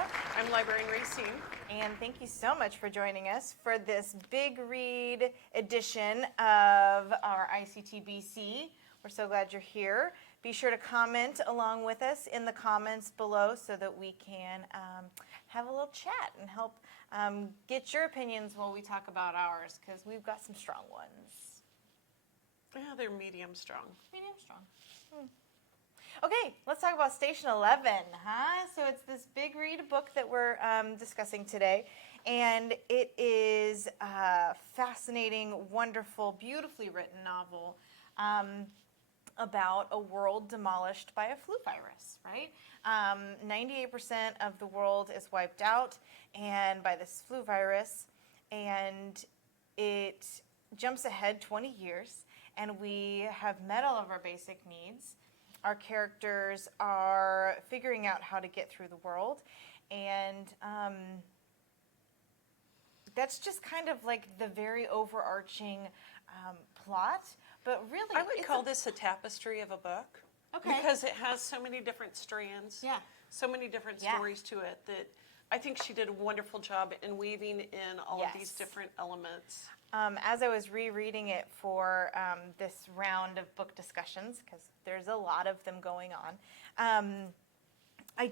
Sarah. I'm Librarian Racine. And thank you so much for joining us for this Big Read edition of our ICTBC. We're so glad you're here. Be sure to comment along with us in the comments below so that we can have a little chat and help get your opinions while we talk about ours, because we've got some strong ones. Yeah, they're medium strong. Medium strong. Okay, let's talk about Station 11, huh? So it's this Big Read book that we're discussing today, and it is a fascinating, wonderful, beautifully written novel about a world demolished by a flu virus, right? 98% of the world is wiped out and by this flu virus, and it jumps ahead 20 years, and we have met all of our basic needs. Our characters are figuring out how to get through the world, and that's just kind of like the very overarching plot. But really, I would call this a tapestry of a book. Okay. Because it has so many different strands. Yeah. So many different stories to it that I think she did a wonderful job in weaving in all of these different elements. As I was rereading it for this round of book discussions, because there's a lot of them going on, I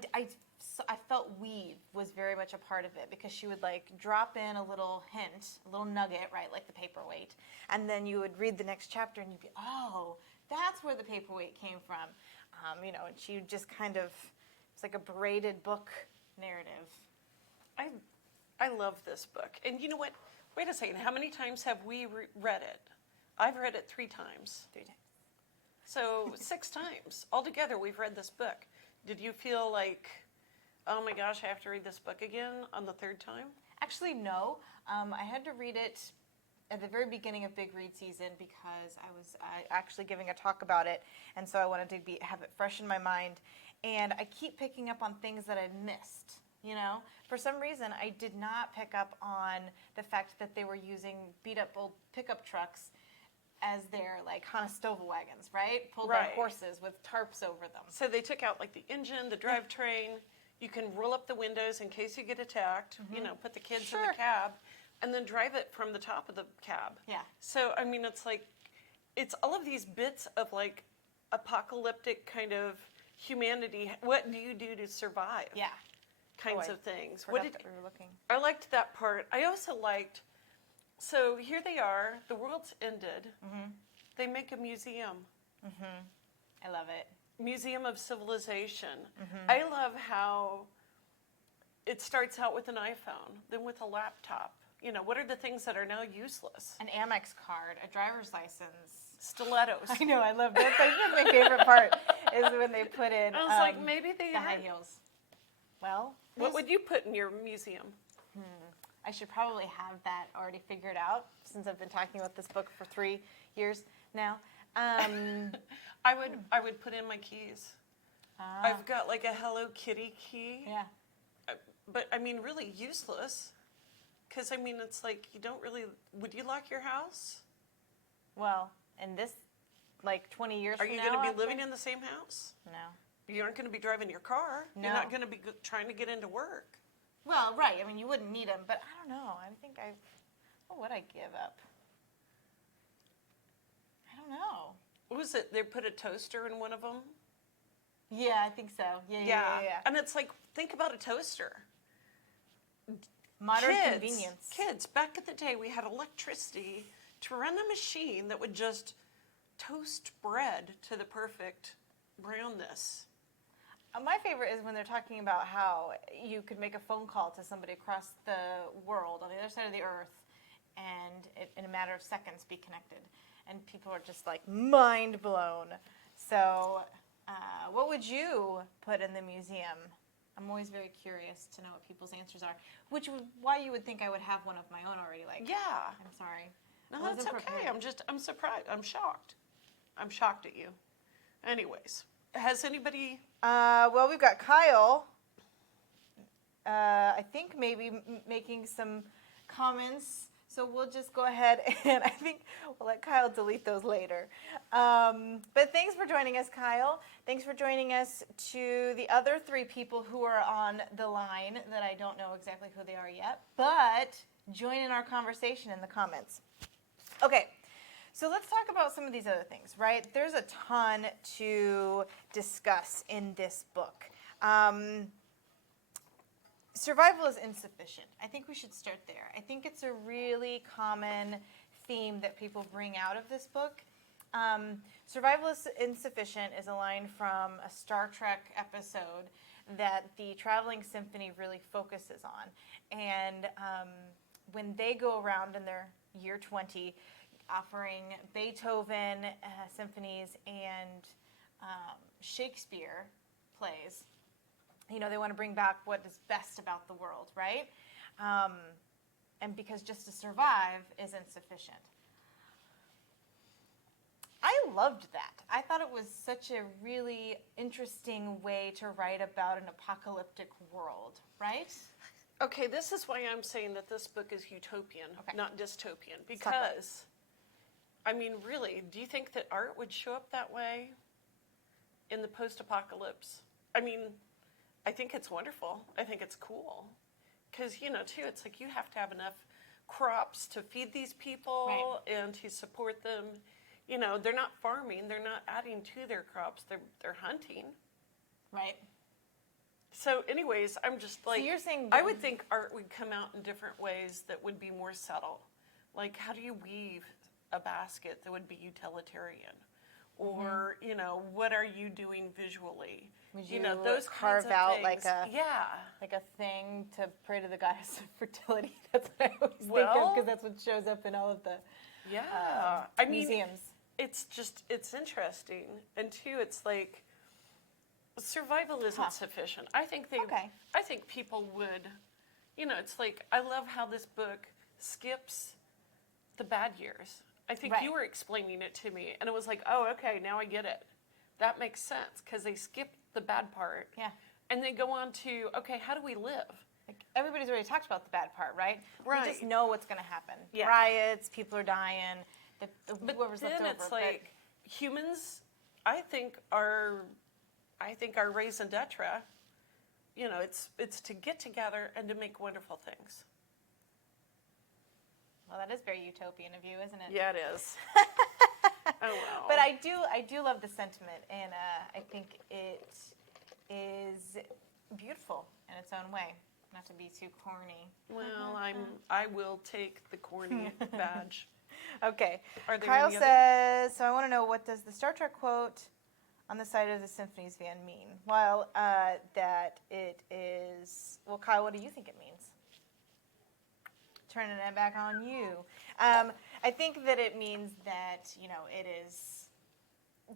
felt weave was very much a part of it, because she would like drop in a little hint, a little nugget, right, like the paperweight, and then you would read the next chapter and you'd be, oh, that's where the paperweight came from, and she would just kind of, it's like a braided book narrative. I love this book. And you know what? Wait a second. How many times have we read it? I've read it 3 times. 3 times. So 6 times. Altogether, we've read this book. Did you feel like, oh my gosh, I have to read this book again on the 3rd time? Actually, no. I had to read it at the very beginning of Big Read season because I was actually giving a talk about it, and so I wanted to have it fresh in my mind. And I keep picking up on things that I'd missed. For some reason, I did not pick up on the fact that they were using beat-up old pickup trucks as their like Conestoga wagons, right? Pulled by horses with tarps over them. So they took out like the engine, the drivetrain. You can roll up the windows in case you get attacked. Put the kids in the cab, and then drive it from the top of the cab. Yeah. So I mean, it's all of these bits of like apocalyptic kind of humanity. What do you do to survive? Yeah. Kinds of things. We were looking. I liked that part. I also liked, so here they are, the world's ended. They make a museum. I love it. Museum of Civilization. I love how it starts out with an iPhone, then with a laptop. What are the things that are now useless? An Amex card, a driver's license. Stilettos. I know, I love that. That's my favorite part, is when they put in I was like, maybe they the are. high heels. Well, What would you put in your museum? I should probably have that already figured out, since I've been talking about this book for 3 years now. I would put in my keys. I've got like a Hello Kitty key. Yeah. But I mean, really useless. Because I mean, it's like you don't really. Would you lock your house? Well, in this, like 20 years Are from you now. going to be living in the same house? No. You aren't going to be driving your car. No. You're not going to be trying to get into work. Well, right. I mean, you wouldn't need them, but I don't know. I think what would I give up? I don't know. What was it? They put a toaster in one of them? Yeah, I think so. Yeah. And it's like, think about a toaster. Modern convenience. Kids, back in the day, we had electricity to run a machine that would just toast bread to the perfect brownness. My favorite is when they're talking about how you could make a phone call to somebody across the world, on the other side of the earth, and in a matter of seconds be connected. And people are just like mind blown. So what would you put in the museum? I'm always very curious to know what people's answers are. Why you would think I would have one of my own already. Like, yeah. I'm sorry. No, that's okay. I'm surprised. I'm shocked. I'm shocked at you. Anyways, has anybody... Well, we've got Kyle, I think maybe making some comments. so we'll just go ahead and I think we'll let Kyle delete those later. But thanks for joining us, Kyle. Thanks for joining us to the other 3 people who are on the line that I don't know exactly who they are yet, but join in our conversation in the comments. Okay, so let's talk about some of these other things, right? There's a ton to discuss in this book. Survival is insufficient. I think we should start there. I think it's a really common theme that people bring out of this book. Survival is insufficient is a line from a Star Trek episode that the Traveling Symphony really focuses on. And when they go around in their year 20, offering Beethoven symphonies and Shakespeare plays, you know, they want to bring back what is best about the world, right? And because just to survive is insufficient. I loved that. I thought it was such a really interesting way to write about an apocalyptic world, right? Okay, this is why I'm saying that this book is utopian, Okay. not dystopian. Let's talk about it. Because, I mean, really, do you think that art would show up that way in the post-apocalypse? I mean, I think it's wonderful. I think it's cool. Because, you know, too, it's like you have to have enough crops to feed these people and to support them. You know, they're not farming. They're not adding to their crops. They're hunting. Right. So anyways, I'm just like, So you're saying I would think art would come out in different ways that would be more subtle. Like, how do you weave a basket that would be utilitarian? Or, you know, what are you doing visually? Would you know, you those carve kinds of out things. like a- Yeah. Like a thing to pray to the goddess of fertility. That's what I always think of Well- because that's what shows up in all of the Yeah. I mean, museums. it's interesting. And two, it's like, survival isn't sufficient. I think Okay. I think people would, you know, it's like, I love how this book skips the bad years. I think Right. you were explaining it to me, and it was like, oh, okay, now I get it. That makes sense, because they skip the bad part. Yeah. And they go on to, okay, how do we live? Like everybody's already talked about the bad part, right? Right. We just know what's going to happen. Yeah. Riots, people are dying. But Whoever's left then over. it's but- like, humans, I think are raison d'etre. You know, it's to get together and to make wonderful things. well, that is very utopian of you, isn't it? Yeah, it is. Oh, well. But I do love the sentiment, and I think it is beautiful in its own way. Not to be too corny. Well, I will take the corny badge. Okay. Are there Kyle any other- says, so I want to know, what does the Star Trek quote on the side of the Symphonies van mean? Well, that it is, well, Kyle, what do you think it means? Turning it back on you. I think that it means that, you know, it is,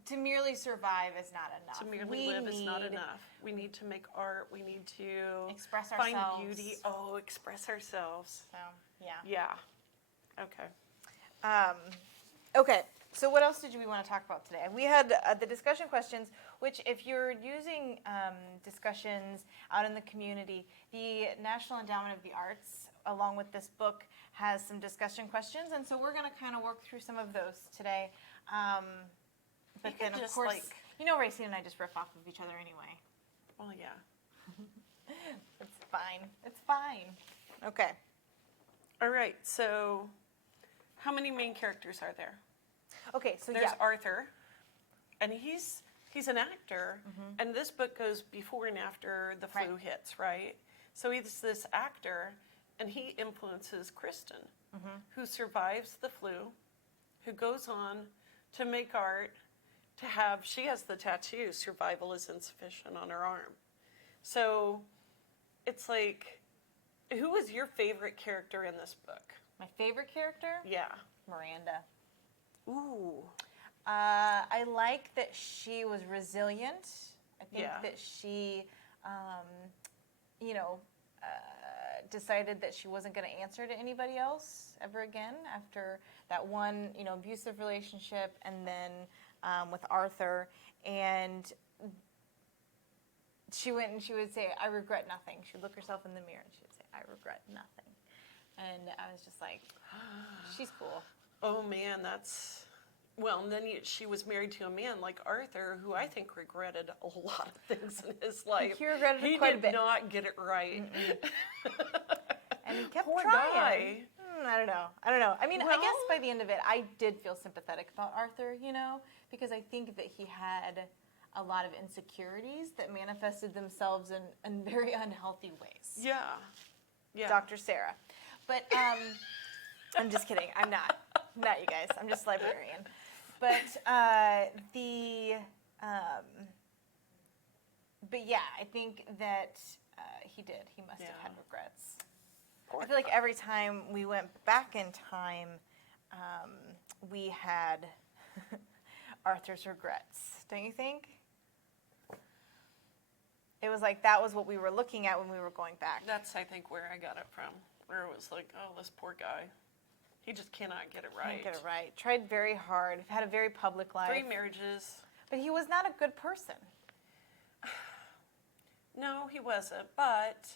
to merely survive is not enough. To merely We live is not need- enough. We need to make art. We need to Express find ourselves. beauty. Oh, express ourselves. So, yeah. Yeah. Okay. Okay, so what else did we want to talk about today? We had the discussion questions, which if you're using discussions out in the community, the National Endowment of the Arts, along with this book, has some discussion questions, and so we're going to kind of work through some of those today. But You then, could of just, course, like- you know, Racine and I just riff off of each other anyway. Well, yeah. It's fine. It's fine. Okay. All right. So, how many main characters are there? Okay, so There's yeah. Arthur, and he's an actor, and this book goes before and after the flu Right. hits, right? So he's this actor, and he influences Kristen, who survives the flu, who goes on to make art, she has the tattoo, survival is insufficient, on her arm. So it's like, who is your favorite character in this book? My favorite character? Yeah. Miranda. Ooh. I like that she was resilient. I think Yeah. that she, decided that she wasn't going to answer to anybody else ever again after that one, abusive relationship, and then with Arthur. And she went and she would say, "I regret nothing." She'd look herself in the mirror and she would say, "I regret nothing." And I was just like, she's cool. Oh man, that's well. And then she was married to a man like Arthur, who I think regretted a lot of things in his life. He regretted it He quite a did bit. not get it right. And he kept Poor trying. guy. I don't know. I mean, I Well- guess by the end of it, I did feel sympathetic about Arthur, because I think that he had a lot of insecurities that manifested themselves in very unhealthy ways. Yeah, yeah. Dr. Sarah. But I'm just kidding. I'm not. Not you guys. I'm just librarian. But but yeah, I think that he did. He must have had regrets. Poor I feel like every time we went back in time, we had Arthur's regrets. Don't you think? It was like that was what we were looking at when we were going back. That's, I think, where I got it from. Where it was like, oh, this poor guy. He just cannot get it right. Can't get it right. Tried very hard. Had a very public life. 3 marriages. But he was not a good person. No, he wasn't. But,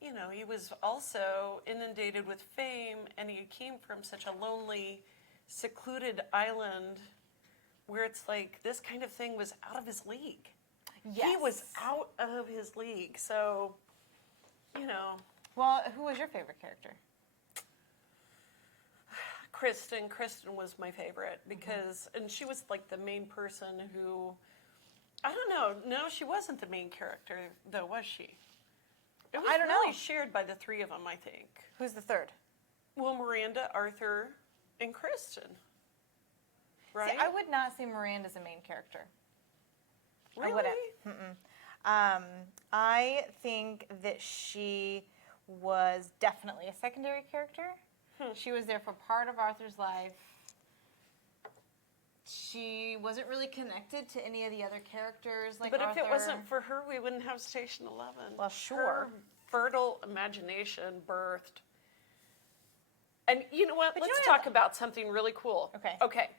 he was also inundated with fame, and he came from such a lonely, secluded island where it's like this kind of thing was out of his league. Yes. He was out of his league. So, Well, who was your favorite character? Kristen. Kristen was my favorite because, and she was like the main person who, I don't know. No, she wasn't the main character, though, was she? It was I don't really know. shared by the 3 of them, I think. Who's the third? Well, Miranda, Arthur, and Kristen. Right? See, I would not say Miranda as a main character. really? I wouldn't. I think that she was definitely a secondary character. She was there for part of Arthur's life. She wasn't really connected to any of the other characters like But Arthur. if it wasn't for her, we wouldn't have Station 11. Well, sure. Her fertile imagination birthed. And you know what? But you Let's know talk about something really cool. Okay. Okay.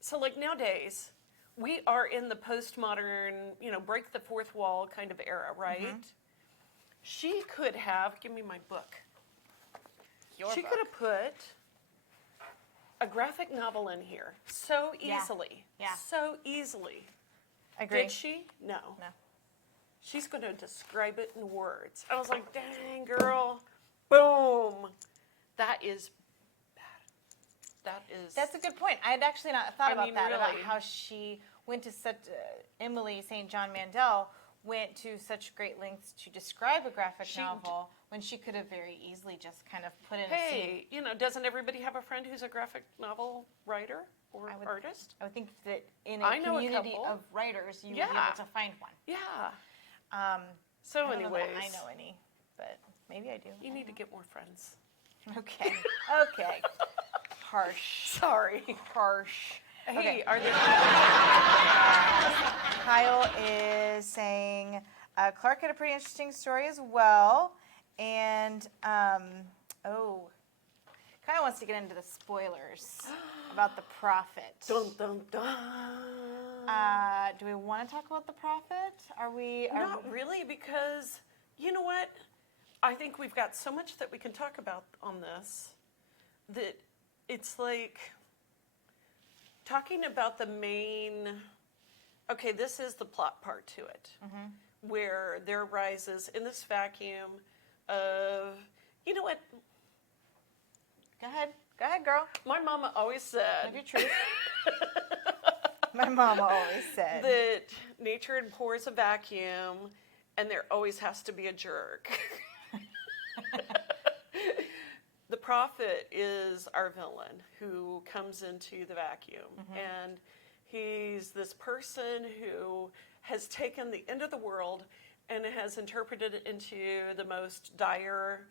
So, like nowadays, we are in the postmodern, break the fourth wall kind of era, right? Mm-hmm. She could have, give me my book. She book. could have put a graphic novel in here so Yeah. easily. Yeah. So easily. Agree. Did she? No. No. She's going to describe it in words. I was like, dang, girl. Boom. That is bad. That is. That's a good point. I had actually not thought about mean, that, about really. how she went to such, Emily St. John Mandel went to such great lengths to describe a graphic novel when she could have very easily just kind of put in a scene. Hey, doesn't everybody have a friend who's a graphic novel writer or artist? I would think that in I a know a community couple. of writers, you would be Yeah. able to find one. Yeah. I So, don't know that anyways, I know any, but maybe I do. you need to get more friends. Okay. Okay. Harsh. Sorry. Harsh. Hey, Okay. are there? Kyle is saying Clark had a pretty interesting story as well. And, Kyle wants to get into the spoilers about the prophet. Dun, dun, dun. Do we want to talk about the prophet? Not really, because you know what? I think we've got so much that we can talk about on this that it's like talking about the main. Okay, this is the plot part to it, where there rises in this vacuum of, you know what? Go ahead, girl. My mama always Live said your truth. My mama always said. that nature abhors a vacuum, and there always has to be a jerk. The prophet is our villain who comes into the vacuum, and he's this person who has taken the end of the world and has interpreted it into the most dire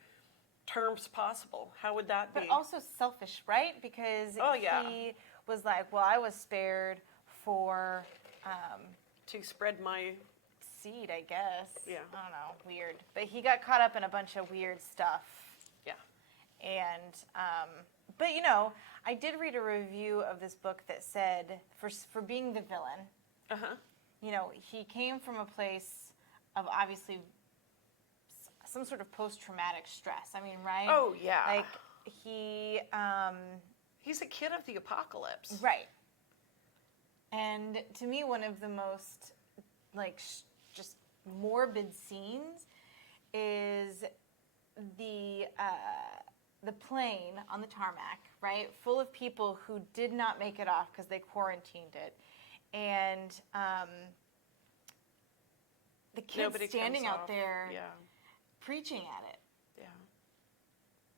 terms possible. How would that be? But also selfish, right? Because Oh, yeah. he was like, well, I was spared for to spread my seed, I guess. Yeah. I don't know, weird. But he got caught up in a bunch of weird stuff. yeah. And, but I did read a review of this book that said, for being the villain, Uh-huh. he came from a place of obviously some sort of post-traumatic stress. I mean, right? Oh, yeah. Like he, He's a kid of the apocalypse. right. And to me, one of the most like just morbid scenes is the plane on the tarmac, right, full of people who did not make it off because they quarantined it, and the kids Nobody standing comes out off. there Yeah. preaching at it, Yeah.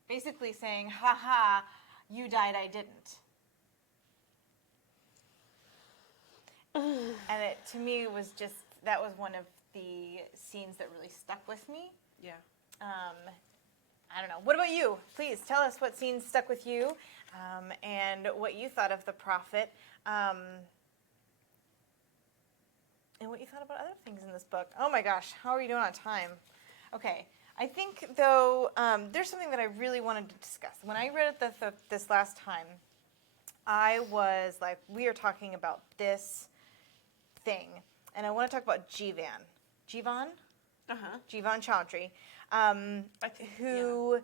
basically saying, "Ha ha, you died, I didn't." And it, to me, was just, that was one of the scenes that really stuck with me. Yeah. I don't know. What about you? Please tell us what scenes stuck with you, and what you thought of the prophet, and what you thought about other things in this book. Oh my gosh, how are we doing on time? Okay, I think though there's something that I really wanted to discuss. When I read it this last time, I was like, we are talking about this thing, and I want to talk about Jivan. Uh-huh. Jivan Chaudhry, I think, who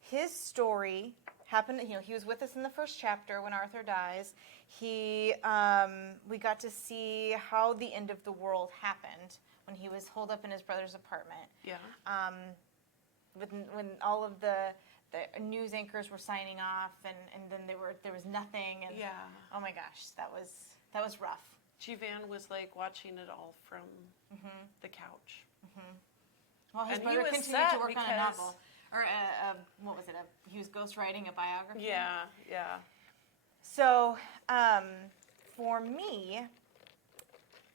his story happened. You know, he was with us in the first chapter when Arthur dies. We got to see how the end of the world happened when he was holed up in his brother's apartment. Yeah. When all of the news anchors were signing off, and then there was nothing. And Yeah. oh my gosh, that was rough. Jivan was like watching it all from the couch. Well, his And he brother was continued to sad work on a because- novel, or what was it? He was ghostwriting a biography. Yeah. Yeah. So, for me,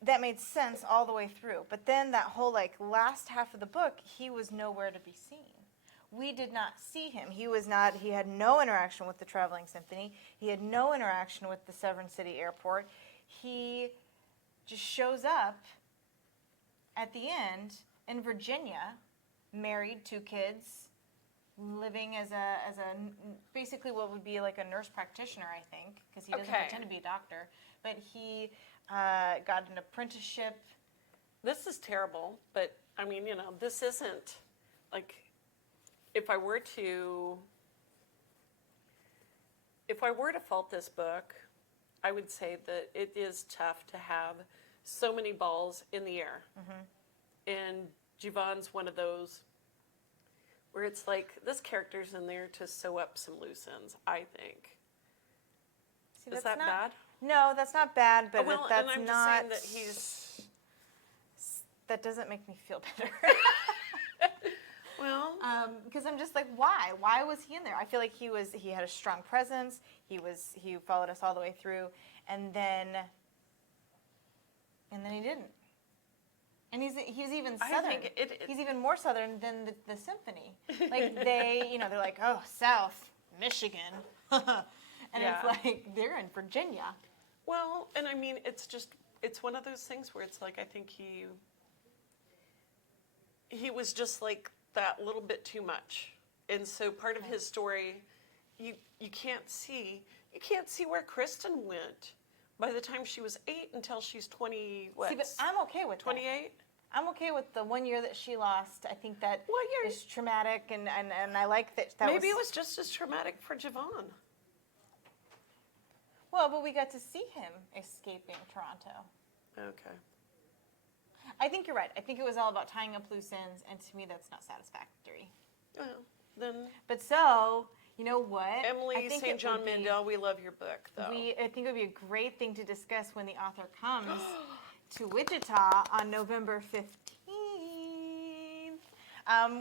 that made sense all the way through. But then that whole like last half of the book, he was nowhere to be seen. We did not see him. He had no interaction with the Traveling Symphony. He had no interaction with the Severn City Airport. He just shows up at the end in Virginia, married, 2 kids, living as a basically what would be like a nurse practitioner, I think, because he doesn't Okay. pretend to be a doctor. But he got an apprenticeship. This is terrible, but I mean, this isn't like if I were to fault this book, I would say that it is tough to have so many balls in the air. And Jivan's one of those where it's like this character's in there to sew up some loose ends, I think. See, Is that's that not- bad? No, that's not bad, but Well, that's and I'm not. just saying that he's That doesn't make me feel better. well. Because I'm just like, why? Why was he in there? I feel like he had a strong presence. He followed us all the way through, and then he didn't. And he's even I southern. think it- He's even more southern than the symphony. Like they're like, oh, South Michigan, and Yeah. it's like they're in Virginia. Well, and I mean, it's one of those things where it's like, I think he was just like that little bit too much. And so part of his story, you can't see where Kristen went by the time she was 8 until she's 20, what? See, but I'm okay with that. 28? I'm okay with the 1 year that she lost. I think that What year? is traumatic, and I like that. Maybe it was just as traumatic for Javon. Well, but we got to see him escaping Toronto. Okay. I think you're right. I think it was all about tying up loose ends, and to me, that's not satisfactory. Well, then But so, you know what? I Emily think St. it John would be- Mandel, we love your book, though. I think it would be a great thing to discuss when the author comes to Wichita on November 15th.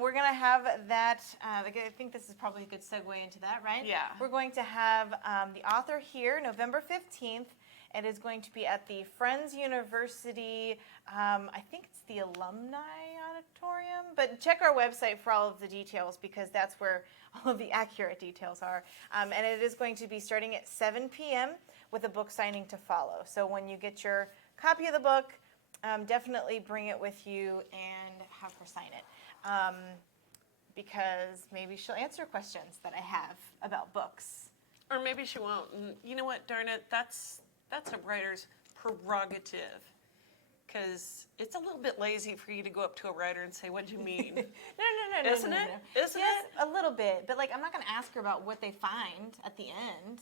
We're going to have that. I think this is probably a good segue into that, right? Yeah. We're going to have the author here November 15th. It is going to be at the Friends University, I think it's the Alumni Auditorium, but check our website for all of the details because that's where all of the accurate details are. And it is going to be starting at 7 p.m. with a book signing to follow. So when you get your copy of the book, definitely bring it with you and have her sign it. Because maybe she'll answer questions that I have about books. Or maybe she won't. And you know what, darn it, that's a writer's prerogative. Because it's a little bit lazy for you to go up to a writer and say, "What'd you mean?" No. Isn't it? Isn't Yes, it? a little bit. But like, I'm not going to ask her about what they find at the end.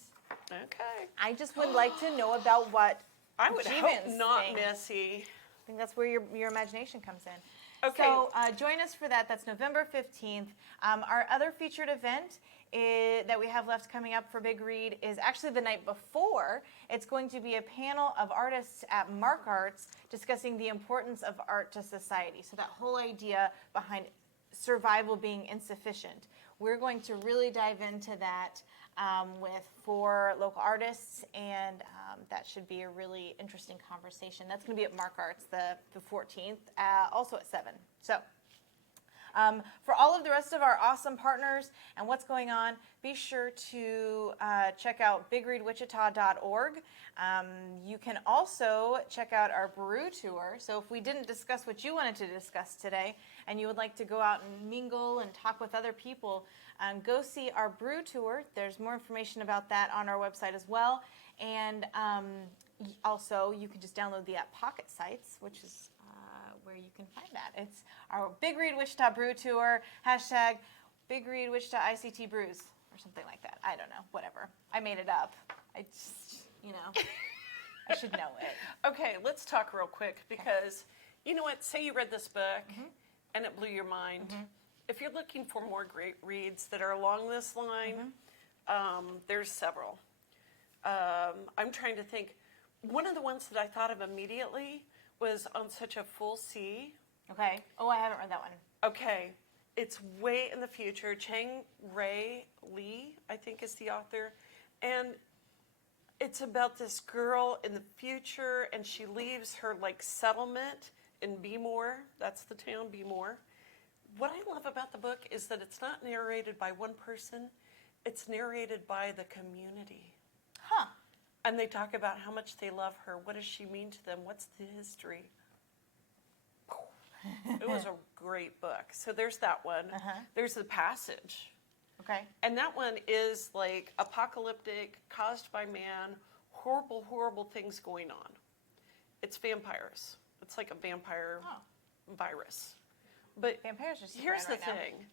Okay. I just would like to know about what I would Jeevan's hope not thing. messy. I think that's where your imagination comes in. Okay. So join us for that. That's November 15th. Our other featured event that we have left coming up for Big Read is actually the night before. It's going to be a panel of artists at Mark Arts discussing the importance of art to society. So that whole idea behind survival being insufficient. We're going to really dive into that with 4 local artists, and that should be a really interesting conversation. That's going to be at Mark Arts the 14th, also at 7. So for all of the rest of our awesome partners and what's going on, be sure to check out bigreadwichita.org. You can also check out our brew tour. So if we didn't discuss what you wanted to discuss today and you would like to go out and mingle and talk with other people, go see our brew tour. There's more information about that on our website as well. And also, you can just download the app Pocket Sites, which is where you can find that. It's our Big Read Wichita Brew Tour, hashtag Big Read Wichita ICT Brews, or something like that. I don't know, whatever. I made it up. I just, I should know it. Okay, let's talk real quick because you know what? Say you read this book and it blew your mind. If you're looking for more great reads that are along this line, there's several. I'm trying to think. One of the ones that I thought of immediately was On Such a Full Sea. Okay. Oh, I haven't read that one. Okay. It's way in the future. Chang Ray Lee, I think, is the author. And it's about this girl in the future, and she leaves her, settlement in Beemore. That's the town, Beemore. What I love about the book is that it's not narrated by one person. It's narrated by the community. Huh. And they talk about how much they love her. What does she mean to them? What's the history? It was a great book. So there's that one. There's The Passage. Okay. And that one is apocalyptic, caused by man, horrible, horrible things going on. It's vampires. It's like a vampire virus. But Vampires are super here's in the right now. thing.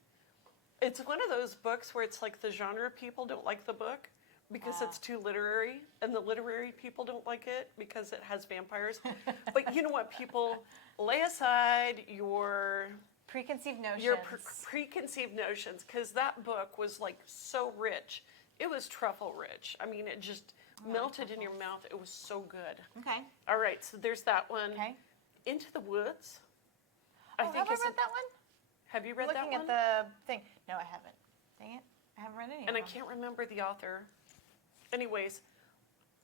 It's one of those books where it's like the genre people don't like the book because it's too literary, and the literary people don't like it because it has vampires. But you know what, people? Lay aside your Preconceived notions. preconceived notions, because that book was so rich. It was truffle rich. I mean, it just melted in your mouth. It was so good. Okay. All right, so there's that one. Okay. Into the Woods. Have I read that one? Have you read that one? Looking at the thing. No, I haven't. Dang it. I haven't read any And I of them. can't remember the author. Anyways,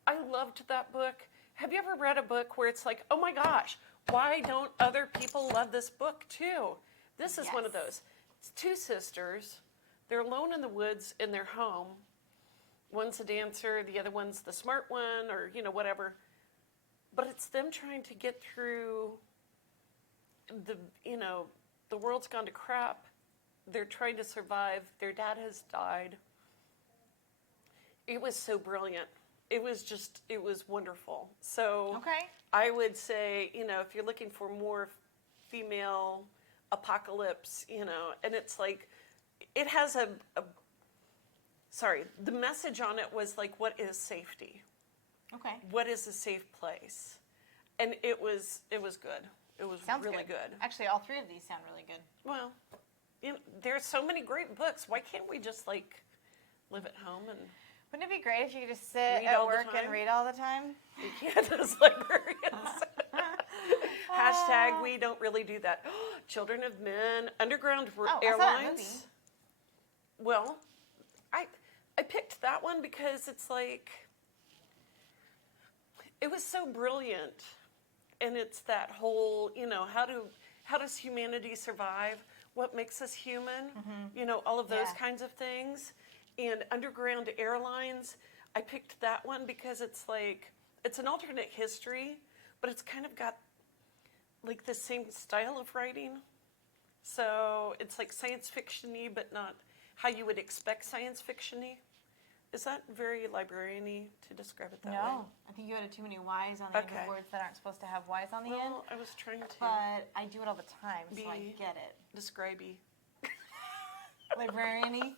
I loved that book. Have you ever read a book where it's like, oh my gosh, why don't other people love this book too? This is one of Yes. those. It's 2 sisters. They're alone in the woods in their home. One's a dancer, the other one's the smart one, or whatever. But it's them trying to get through the world's gone to crap. They're trying to survive. Their dad has died. It was so brilliant. It was wonderful. So Okay. I would say, if you're looking for more female apocalypse, and it's it has the message on it was what is safety? Okay. What is a safe place? And it was good. It was Sounds really good. Actually, all 3 of these sound really good. Well, there's so many great books. Why can't we just live at home and Wouldn't it be great if you could just sit Read at all the work and time? read all the time? we can't as librarians? Hashtag we don't really do that. Children of Men, Underground I saw that Airlines. movie. Well, I picked that one because it's it was so brilliant, and it's that whole how does humanity survive? What makes us human? All of those Yeah. kinds of things. And Underground Airlines, I picked that one because it's it's an alternate history, but it's kind of got the same style of writing. So it's science fiction-y, but not how you would expect science fiction-y. Is that very librarian-y to describe it that way? No, I think you added too many Y's on the end Okay. of words that aren't supposed to have Y's on the end. Well, I was trying to But I do it all the time, so I Be- get it. describe-y. Librarian-y.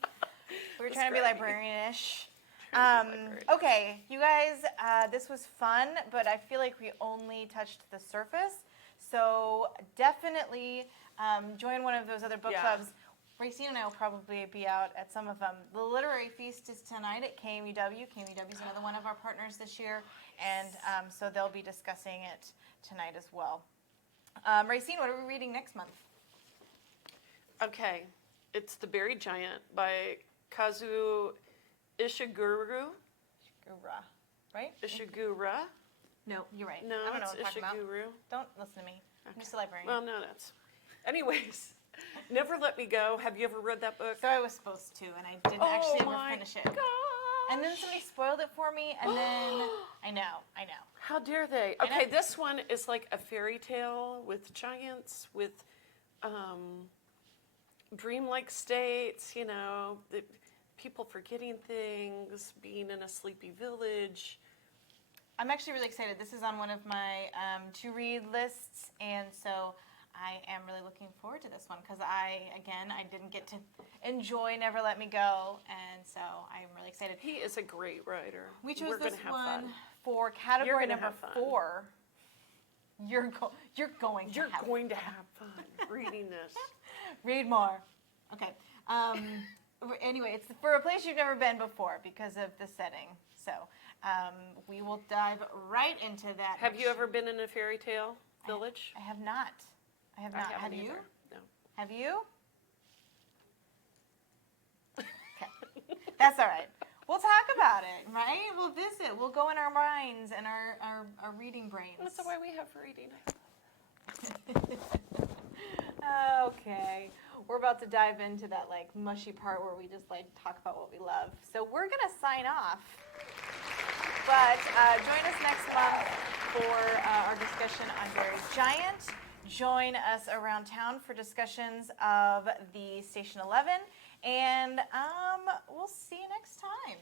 We were trying to be Describe-y. librarian-ish. Trying to be librarian. Okay, you guys, this was fun, but I feel like we only touched the surface. So definitely join one of those other book Yeah. clubs. Racine and I will probably be out at some of them. The Literary Feast is tonight at KMUW. KMUW is another one of our partners this year, and so they'll be discussing it tonight as well. Racine, what are we reading next month? Okay, it's The Buried Giant by Kazuo Ishiguro. Gura, right? Ishiguro? No, you're right. No, I don't know it's what I'm talking about. Ishiguro. Don't listen to me. I'm just a librarian. Well, no, that's. Anyways, Never Let Me Go. Have you ever read that book? So I was supposed to, and I didn't actually ever my finish it. gosh. And then somebody spoiled it for me, and then I know. How dare they? I know. Okay, this one is like a fairy tale with giants, with dreamlike states, you know, people forgetting things, being in a sleepy village. I'm actually really excited. This is on one of my to-read lists, and so I am really looking forward to this one because I didn't get to enjoy Never Let Me Go, and so I'm really excited. He is a great writer. We chose We're this gonna have one fun. for category gonna number have fun. 4. You're going to You're have going to have fun reading this. Read more. Okay. Anyway, it's for a place you've never been before because of the setting. So we will dive right into that. Have you ever been in a fairy tale village? I have not. I have not. Have haven't you? either. No. Have you? Okay. That's all right. We'll talk about it, right? We'll visit. We'll go in our minds and our reading brains. That's the way we have reading. Okay. We're about to dive into that like mushy part where we just like talk about what we love. So we're going to sign off. But join us next month for our discussion on Buried Giant. Join us around town for discussions of the Station 11. And we'll see you next time.